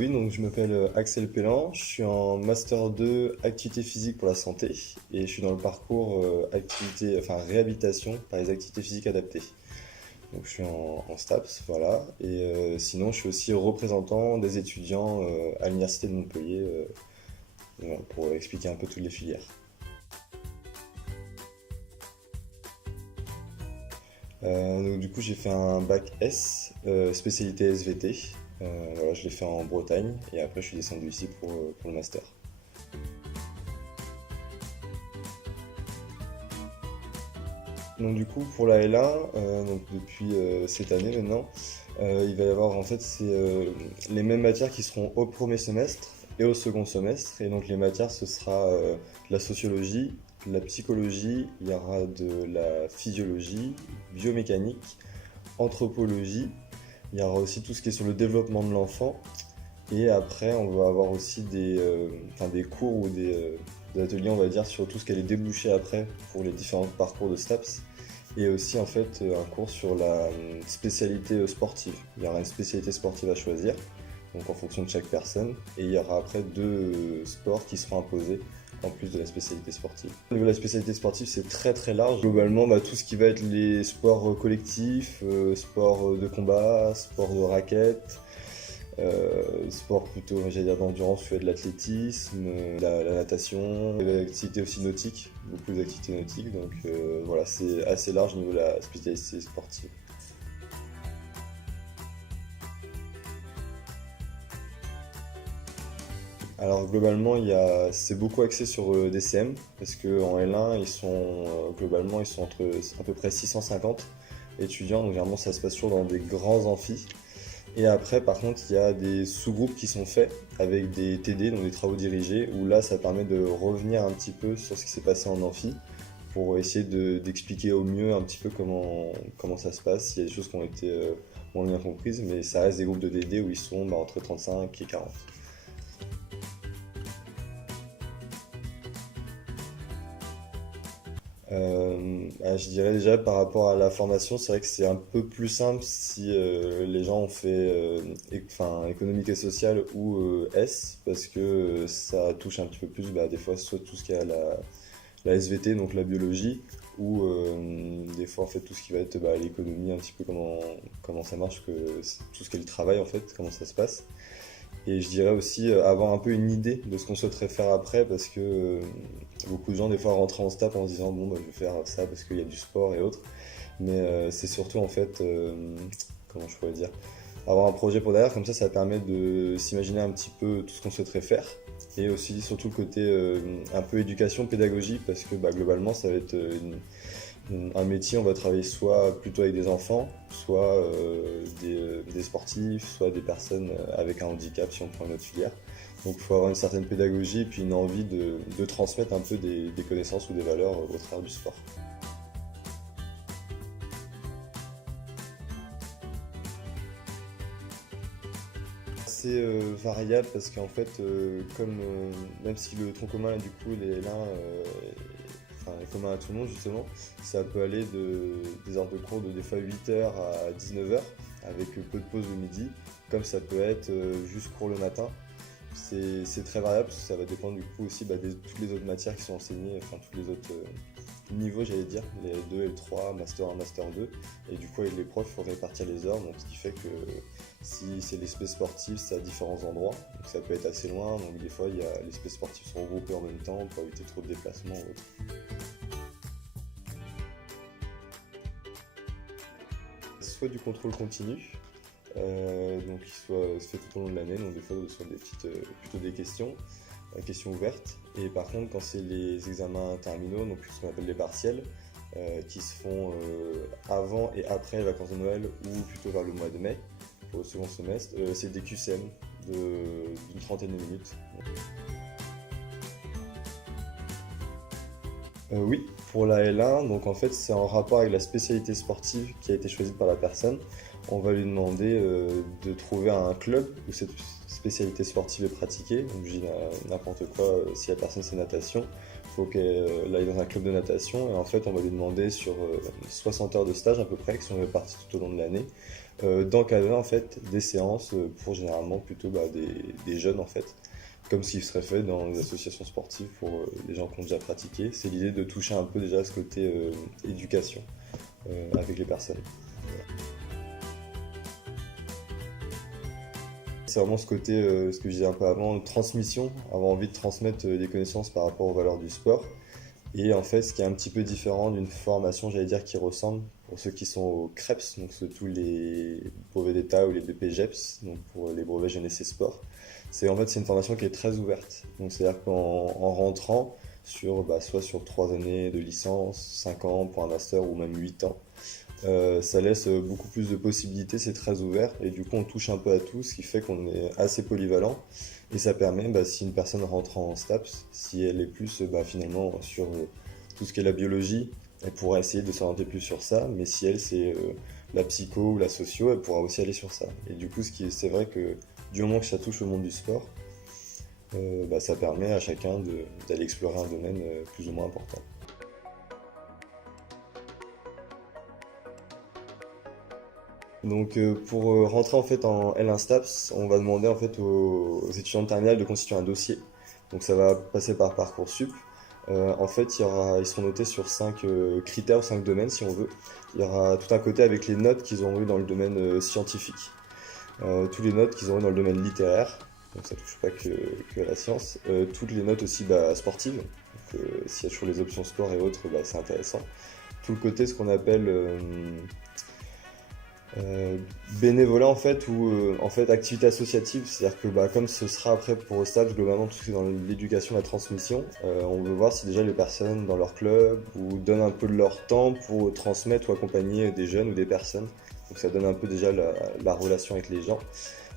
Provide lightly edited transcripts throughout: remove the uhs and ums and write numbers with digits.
Oui, donc je m'appelle Axel Pellan, je suis en Master 2 activité physique pour la santé et je suis dans le parcours réhabilitation par les activités physiques adaptées. Donc je suis en STAPS, voilà. Et sinon, je suis aussi représentant des étudiants à l'Université de Montpellier voilà, pour expliquer un peu toutes les filières. Donc du coup, j'ai fait un bac S, spécialité SVT. Voilà, je l'ai fait en Bretagne et après je suis descendu ici pour le master. Donc du coup pour la L1, donc depuis cette année maintenant, il va y avoir en fait les mêmes matières qui seront au premier semestre et au second semestre. Et donc les matières ce sera de la sociologie, de la psychologie, il y aura de la physiologie, biomécanique, anthropologie, il y aura aussi tout ce qui est sur le développement de l'enfant. Et après on va avoir aussi des cours ou des ateliers on va dire sur tout ce qu'elle est débouché après pour les différents parcours de STAPS et aussi en fait un cours sur la spécialité sportive. Il y aura une spécialité sportive à choisir, donc en fonction de chaque personne, et il y aura après deux sports qui seront imposés en plus de la spécialité sportive. Au niveau de la spécialité sportive, c'est très très large. Globalement, tout ce qui va être les sports collectifs, sports de combat, sports de raquettes, sport plutôt, j'allais dire d'endurance, tu fais de l'athlétisme, la natation, et l'activité aussi nautique, beaucoup d'activités nautiques, donc voilà, c'est assez large au niveau de la spécialité sportive. Alors globalement, c'est beaucoup axé sur des CM, parce qu'en L1, globalement, ils sont entre à peu près 650 étudiants, donc généralement ça se passe toujours dans des grands amphis. Et après, par contre, il y a des sous-groupes qui sont faits avec des TD, donc des travaux dirigés, où là, ça permet de revenir un petit peu sur ce qui s'est passé en amphi, pour essayer d'expliquer au mieux un petit peu comment ça se passe, s'il y a des choses qui ont été moins bien comprises, mais ça reste des groupes de DD où ils sont entre 35 et 40. Je dirais déjà par rapport à la formation, c'est vrai que c'est un peu plus simple si les gens ont fait économique et sociale ou S, parce que ça touche un petit peu plus des fois soit tout ce qui est à la SVT, donc la biologie, ou des fois en fait tout ce qui va être l'économie, un petit peu comment ça marche, tout ce qui est le travail en fait, comment ça se passe. Et je dirais aussi avoir un peu une idée de ce qu'on souhaiterait faire après, parce que beaucoup de gens des fois rentrent en STAP en se disant bon je vais faire ça parce qu'il y a du sport et autres. Mais c'est surtout en fait, comment je pourrais dire, avoir un projet pour derrière, comme ça permet de s'imaginer un petit peu tout ce qu'on souhaiterait faire. Et aussi surtout le côté un peu éducation pédagogique, parce que globalement ça va être un métier, on va travailler soit plutôt avec des enfants, soit des sportifs, soit des personnes avec un handicap si on prend une autre filière. Donc il faut avoir une certaine pédagogie et puis une envie de transmettre un peu des connaissances ou des valeurs au travers du sport. C'est variable parce qu'en fait, même si le tronc commun du coup il est là, est commun à tout le monde justement, ça peut aller des heures de cours de des fois 8h à 19h avec peu de pause le midi, comme ça peut être juste cours le matin. C'est très variable parce que ça va dépendre du coup aussi de toutes les autres matières qui sont enseignées, enfin tous les autres niveaux j'allais dire, les L2, L3, Master 1, Master 2. Et du coup avec les profs il faut répartir les heures, donc ce qui fait que si c'est l'espèce sportive c'est à différents endroits, donc ça peut être assez loin, donc des fois l'espèce sportive sont regroupés en même temps pour éviter trop de déplacements ou autre. Soit du contrôle continu, donc qui se fait tout au long de l'année, donc des fois ce sont plutôt des questions ouvertes. Et par contre, quand c'est les examens terminaux, donc ce qu'on appelle les partiels, qui se font avant et après les vacances de Noël ou plutôt vers le mois de mai, pour le second semestre, c'est des QCM d'une trentaine de minutes. Oui, pour la L1, donc en fait c'est en rapport avec la spécialité sportive qui a été choisie par la personne. On va lui demander de trouver un club où cette spécialité sportive est pratiquée. Donc je dis n'importe quoi, si la personne c'est natation, il faut qu'elle aille dans un club de natation et en fait on va lui demander sur 60 heures de stage à peu près, qui sont réparties tout au long de l'année, d'encadrer en fait des séances pour généralement plutôt des jeunes en fait, comme ce qui serait fait dans les associations sportives pour les gens qui ont déjà pratiqué. C'est l'idée de toucher un peu déjà à ce côté éducation avec les personnes. C'est vraiment ce côté, ce que je disais un peu avant, transmission, avoir envie de transmettre des connaissances par rapport aux valeurs du sport. Et en fait, ce qui est un petit peu différent d'une formation, j'allais dire, qui ressemble pour ceux qui sont au CREPS, donc c'est tous les brevets d'État ou les BPGEPS, donc pour les brevets jeunesse et sport, c'est en fait c'est une formation qui est très ouverte. Donc c'est-à-dire qu'en rentrant sur soit sur 3 années de licence, 5 ans pour un master ou même 8 ans, ça laisse beaucoup plus de possibilités, c'est très ouvert et du coup on touche un peu à tout, ce qui fait qu'on est assez polyvalent et ça permet, si une personne rentre en STAPS, si elle est plus finalement sur tout ce qui est la biologie, elle pourra essayer de s'orienter plus sur ça, mais si elle c'est la psycho ou la socio, elle pourra aussi aller sur ça. Et du coup c'est vrai que du moment que ça touche au monde du sport, ça permet à chacun d'aller explorer un domaine plus ou moins important. Donc pour rentrer en fait en L1 STAPS, on va demander en fait aux étudiants de terminale de constituer un dossier. Donc ça va passer par Parcoursup. En fait, ils seront notés sur 5 critères ou 5 domaines si on veut. Il y aura tout un côté avec les notes qu'ils auront eu dans le domaine scientifique, toutes les notes qu'ils auront eu dans le domaine littéraire, donc ça touche pas que à la science, toutes les notes aussi sportives, donc s'il y a toujours les options sport et autres, c'est intéressant. Tout le côté ce qu'on appelle bénévolat en fait ou en fait activité associative, c'est-à-dire que comme ce sera après pour STAPS globalement tout ce qui est dans l'éducation, la transmission, on veut voir si déjà les personnes dans leur club ou donnent un peu de leur temps pour transmettre ou accompagner des jeunes ou des personnes. Donc ça donne un peu déjà la relation avec les gens.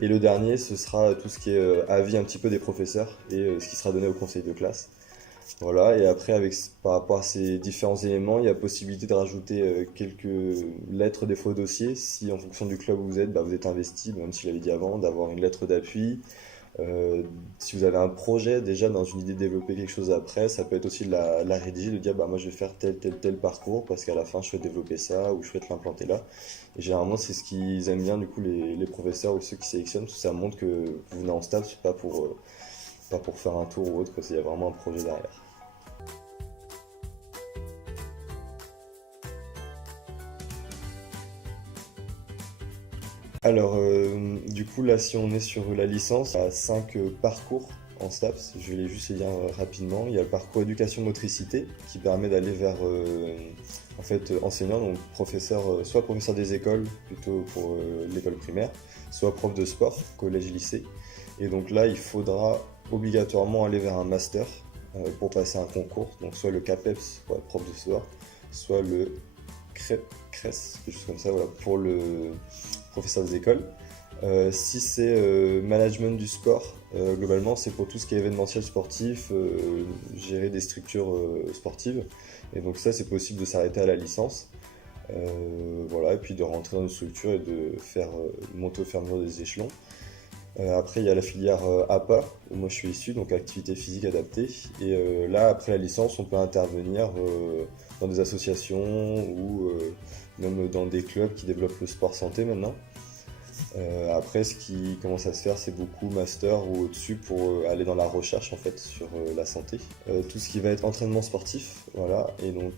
Et le dernier, ce sera tout ce qui est avis un petit peu des professeurs et ce qui sera donné au conseil de classe. Voilà, et après, par rapport à ces différents éléments, il y a possibilité de rajouter quelques lettres des faux dossiers. Si en fonction du club où vous êtes investi, même si je l'avais dit avant, d'avoir une lettre d'appui. Si vous avez un projet déjà dans une idée de développer quelque chose après, ça peut être aussi de la rédiger, de dire moi je vais faire tel parcours parce qu'à la fin je souhaite développer ça ou je souhaite l'implanter là. Et généralement c'est ce qu'ils aiment bien du coup les professeurs ou ceux qui sélectionnent, parce que ça montre que vous venez en stage, c'est pas pour faire un tour ou autre, parce qu'il y a vraiment un projet derrière. Alors, du coup, là, si on est sur la licence, il y a 5 parcours en STAPS. Je vais les juste les dire rapidement. Il y a le parcours éducation-motricité qui permet d'aller vers en fait, enseignant, donc professeur, soit professeur des écoles, plutôt pour l'école primaire, soit prof de sport, collège-lycée. Et donc là, il faudra obligatoirement aller vers un master pour passer un concours, donc soit le CAPEPS pour être prof de sport, soit le CRES, quelque chose comme ça, voilà, pour le professeur des écoles. Si c'est management du sport, globalement, c'est pour tout ce qui est événementiel sportif, gérer des structures sportives. Et donc ça, c'est possible de s'arrêter à la licence. Voilà, et puis de rentrer dans une structure et de faire monter au fur et à mesure des échelons. Après, il y a la filière APA, où moi je suis issu, donc activité physique adaptée. Et là, après la licence, on peut intervenir dans des associations ou même dans des clubs qui développent le sport santé maintenant. Après, ce qui commence à se faire, c'est beaucoup master ou au-dessus pour aller dans la recherche en fait sur la santé. Tout ce qui va être entraînement sportif, voilà. Et donc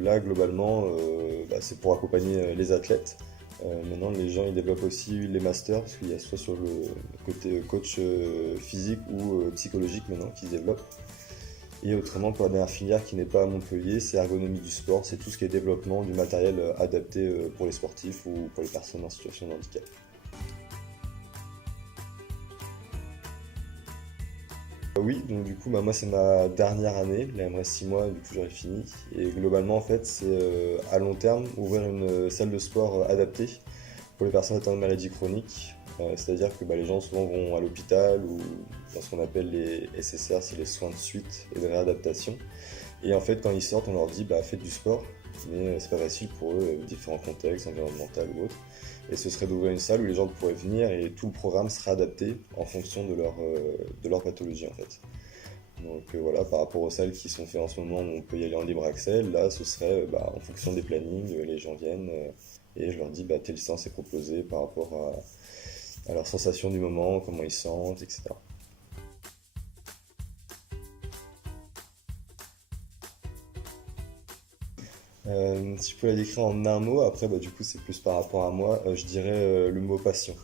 là, globalement, c'est pour accompagner les athlètes. Maintenant, les gens ils développent aussi les masters, parce qu'il y a soit sur le côté coach physique ou psychologique maintenant qui se développe. Et autrement, pour la dernière filière qui n'est pas à Montpellier, c'est ergonomie du sport, c'est tout ce qui est développement du matériel adapté pour les sportifs ou pour les personnes en situation de handicap. Oui, donc du coup, moi c'est ma dernière année, là il me reste 6 mois, du coup j'aurai fini. Et globalement, en fait, c'est à long terme ouvrir une salle de sport adaptée pour les personnes atteintes de maladies chroniques. C'est-à-dire que les gens souvent vont à l'hôpital ou dans ce qu'on appelle les SSR, c'est les soins de suite et de réadaptation. Et en fait, quand ils sortent, on leur dit faites du sport, mais c'est pas facile pour eux, différents contextes, environnementaux ou autres. Et ce serait d'ouvrir une salle où les gens pourraient venir et tout le programme serait adapté en fonction de leur pathologie en fait. Donc voilà, par rapport aux salles qui sont faites en ce moment où on peut y aller en libre accès, là ce serait en fonction des plannings, les gens viennent. et je leur dis bah, telle licence est proposée par rapport à leurs sensations du moment, comment ils se sentent, etc. Si je peux la décrire en un mot, après bah, du coup c'est plus par rapport à moi, je dirais le mot passion.